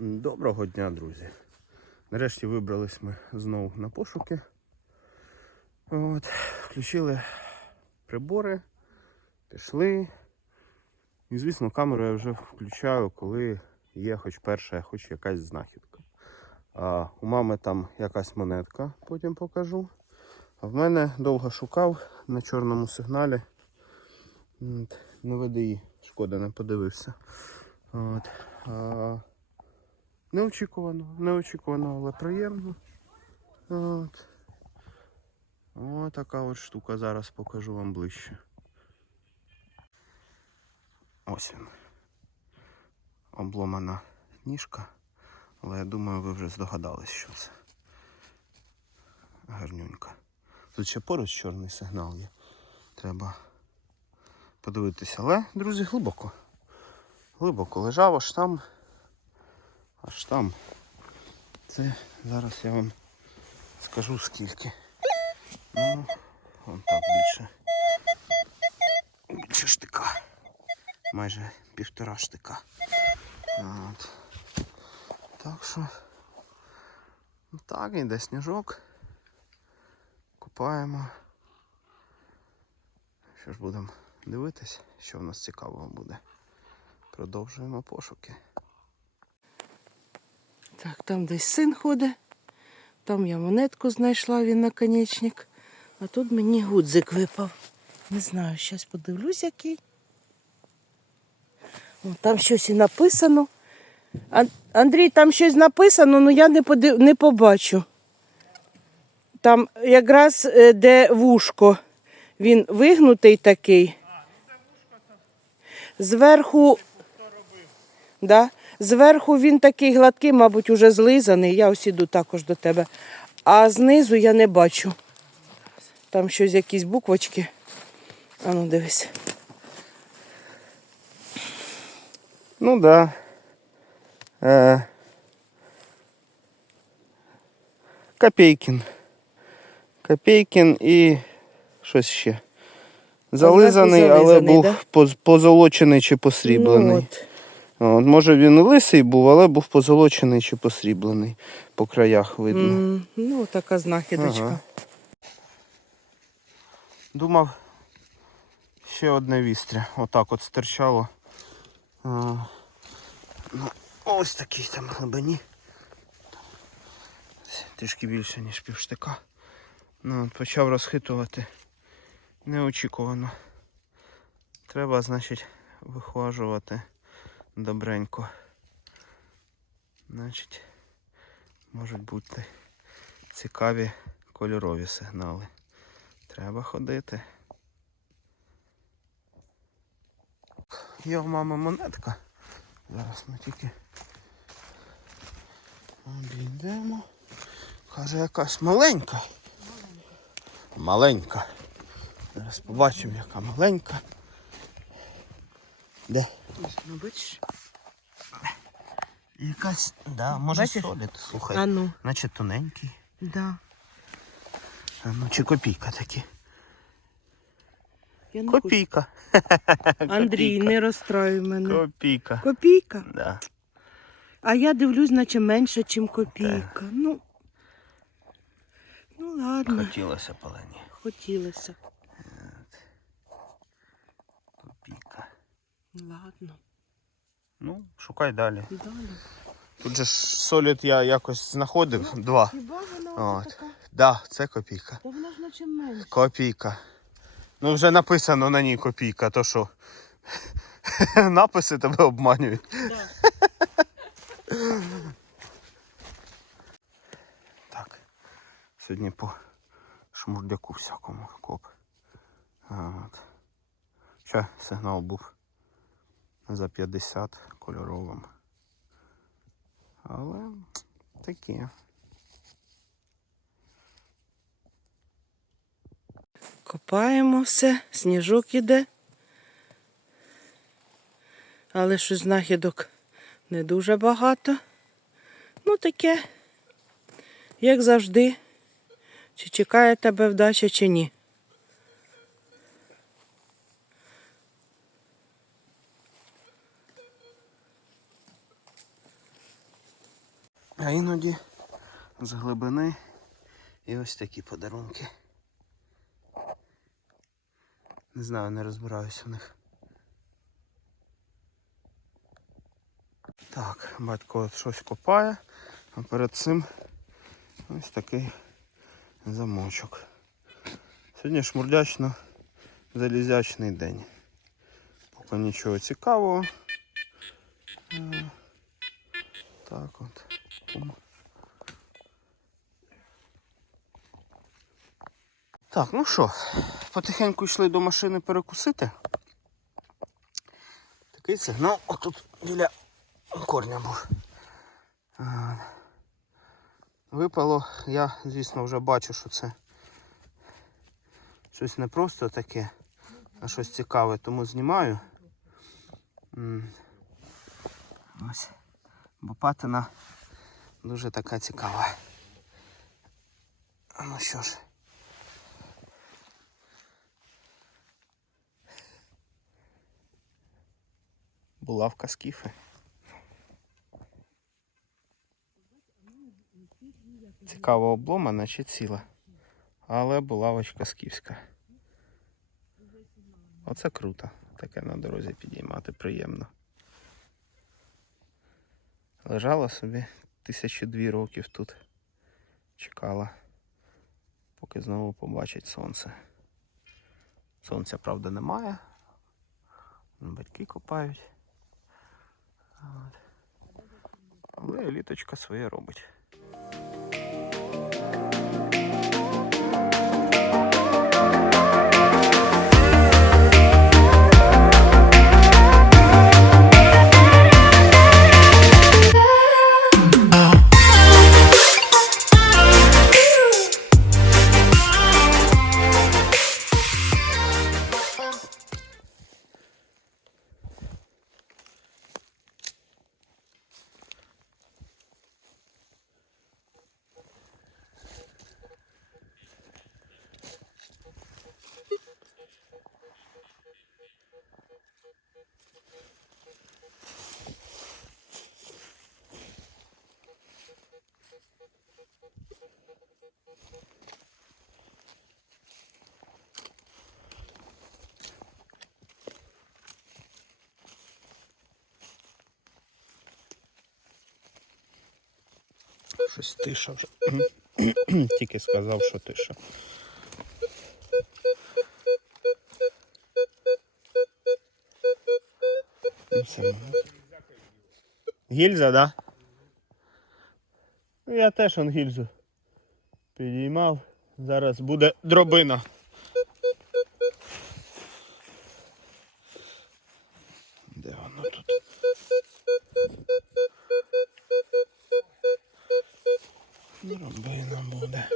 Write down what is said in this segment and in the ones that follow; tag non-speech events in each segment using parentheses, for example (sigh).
Доброго дня, друзі. Нарешті вибрались ми знову на пошуки. От, включили прибори, пішли. І, звісно, камеру я вже включаю, коли є хоч перша, хоч якась знахідка. А, у мами там якась монетка, потім покажу. А в мене довго шукав на чорному сигналі. Не ВДІ, шкода, не подивився. От, а, Неочікувано, неочікувано, але приємно. От. О, така от штука, зараз покажу вам ближче. Ось він. Обломана ніжка, але я думаю, ви вже здогадались, що це. Гарнюнька. Тут ще поруч чорний сигнал є. Треба подивитися. Але, друзі, глибоко. Глибоко лежав аж там. Аж там. Це зараз я вам скажу скільки. Ну, вон так більше. Більше штика. Майже півтора штика. От. Так що. ну Так, іде сніжок. Купаємо. Що ж будемо дивитись, що в нас цікавого буде. Продовжуємо пошуки. Так, там десь син ходить. Там я монетку знайшла, він наконечник. А тут мені гудзик випав. Не знаю, зараз подивлюсь який. О, там щось і написано. Андрій, там щось написано, але я не, подив... не побачу. Там якраз е, де вушко. Він вигнутий такий. Зверху. Да? Зверху він такий гладкий, мабуть, уже злизаний. Я ось іду також до тебе. А знизу я не бачу. Там щось якісь буквочки. А ну дивись. Ну да. Е, Копейкін. Копейкін і щось ще. Зализаний, але був да? позолочений чи посріблений. Ну, от. От, може він лисий був, але був позолочений чи посріблений. По краях видно. М, ну, така знахідочка. Ага. Думав, ще одне вістря. Отак от стирчало. А, ну, ось такій там глибині. Трішки більше, ніж півштика. Ну, от почав розхитувати. Неочікувано. Треба, значить, вихлажувати добренько. Значить, можуть бути цікаві кольорові сигнали. Треба ходити. Є в мами монетка. Зараз ми тільки обійдемо. Каже, якась маленька. Маленька. Зараз побачимо, яка маленька. Де? Ось, ну, бачиш? Якась, да, може Бачиш? солід, слухай. А ну, Наче тоненький. да. А ну, чи копійка такі. Я не Копійка. Андрій, Копійка. не розстраюй мене. Копійка. Копійка. Да. А я дивлюсь, наче менше, ніж копійка. Ну, ну ладно, Хотілося палені. хотілося. Ладно, Ну, шукай далі. далі. Тут же ж солід я якось знаходив. Два. Хіба вона От. така? Да, це копійка. Та вона ж наче менше. Копійка. Ну вже написано на ній копійка, то що. (laughs) Написи тебе обманюють. Да. (laughs) Так. Сьогодні по шмурдяку всякому коп. А, От. Ще сигнал був за 50 кольоровим. Але таке. Копаємо все, сніжок іде. Але що знахідок не дуже багато. Ну таке, як завжди. Чи чекає тебе вдача, чи ні. А іноді з глибини і ось такі подарунки. Не знаю, не розбираюсь в них. Так, батько щось копає, а перед цим ось такий замочок. Сьогодні шмурдячно залізячний день. Поки нічого цікавого. Е, Так от. Пум. Так, ну що, потихеньку йшли до машини перекусити. Такий сигнал отут біля корня був. Випало, я, звісно, вже бачу, що це щось не просто таке, а щось цікаве, тому знімаю. Ось. Бо патина дуже така цікава. Ну що ж. Булавка скіфи. Цікава облома, наче ціла. Але булавочка скіфська. Оце круто. Таке на дорозі підіймати приємно. Лежала собі тисячі дві років тут. Чекала, поки знову побачить сонце. Сонця, правда, немає. Батьки копають. Але літочка своє робить. Щось тиша вже. Тільки сказав, що тиша. Ну, все. Гільза, да? Я теж он гільзу підіймав. Зараз буде дробина. Дробина буде.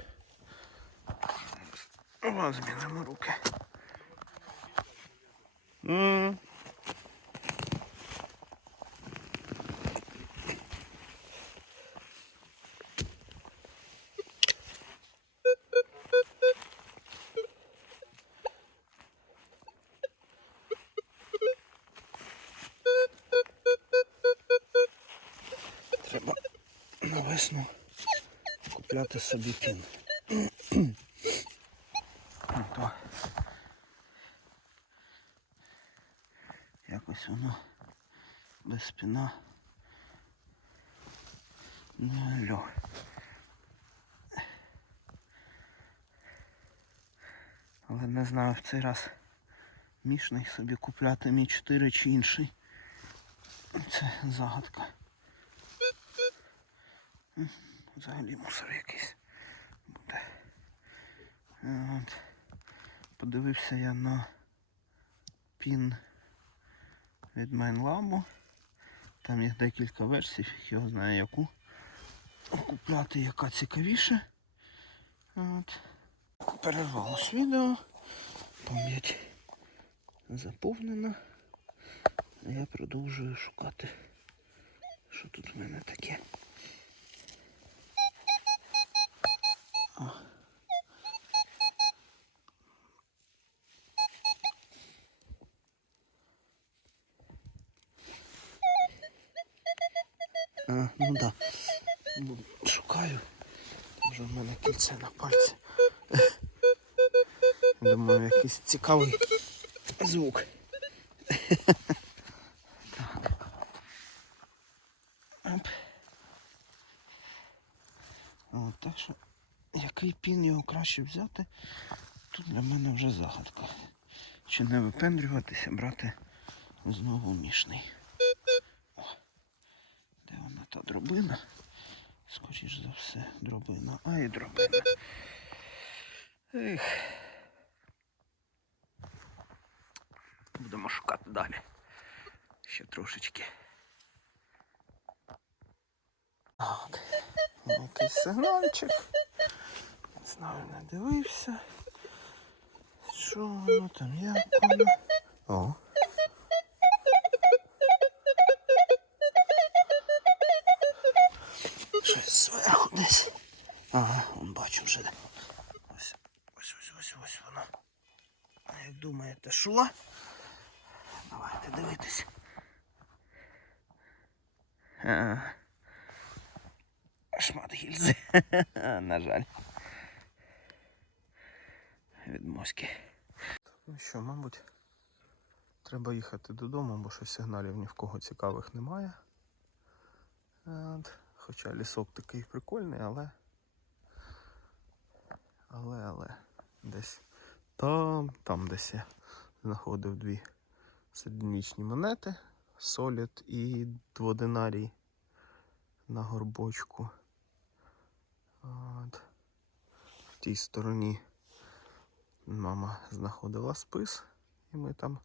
О, змінимо руки. Треба на весну купляти собі кін. (clears throat) То якось воно без спіна. Ну алло. Але не знаю в цей раз мішний собі купляти мій 4 чи інший. Це загадка. Взагалі мусор якийсь буде. От. Подивився я на пін від Майнламу. Там їх декілька версій, його знає яку. Купляти яка цікавіше. От. Перервалось відео. Пам'ять заповнена. Я продовжую шукати, що тут в мене таке. А, ну да. Шукаю. Вже в мене кільце на пальці. Думаю, якийсь цікавий звук. Так. Оп. От, так що, пін його краще взяти, тут для мене вже загадка. Чи не випендрюватися, брати знову мішний. О, де вона та дробина? Скоріш за все, дробина. А і дробина. Ех. Будемо шукати далі. Ще трошечки. Так. Якийсь сигнальчик. Знаю, дивився. Що воно там, як воно? О. Щось зверху десь. Ага, он бачу вже. Ось, ось, ось, ось, ось воно. А як думаєте, що? Давайте дивитись. Шмат гільзи. (laughs) На жаль. Від моськи. Ну що, мабуть, треба їхати додому, бо щось сигналів ні в кого цікавих немає. От. Хоча лісок такий прикольний, але. Але, але. Десь там, там десь я знаходив дві середньовічні монети. Солід і дводинарій на горбочку. От. В тій стороні мама знаходила спис, і ми там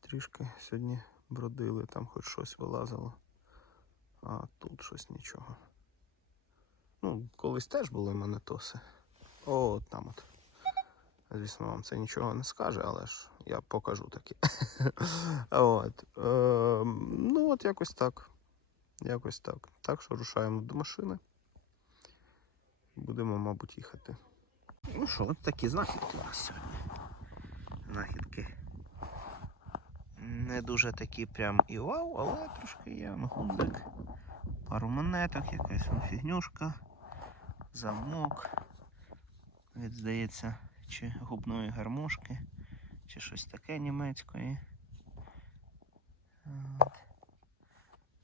трішки сьогодні бродили, там хоч щось вилазило. А тут щось нічого. Ну, колись теж були монетоси. О, там от. Звісно, вам це нічого не скаже, але ж я покажу такі. (laughs) от. Е, ну, от якось так. Якось так. Так що рушаємо до машини. Будемо, мабуть, їхати. Ну що, от такі знахідки у нас сьогодні. Знахідки. Не дуже такі прям і вау, але трошки є. Гудзик, пару монеток, якась фігнюшка, замок. Від, здається, чи губної гармошки, чи щось таке німецької. От.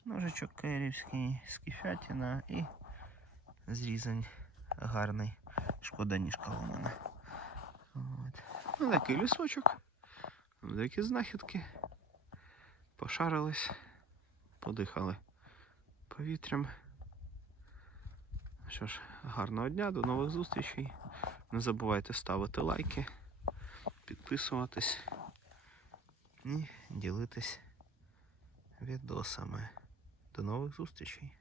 Ножичок каїрівський, скіфятіна і зрізань гарний. Шкода ніжка ломана. От. Ну, такий лісочок. Деякі знахідки. Пошарились, подихали повітрям. Що ж, гарного дня, до нових зустрічей. Не забувайте ставити лайки, підписуватись і ділитись відосами. До нових зустрічей!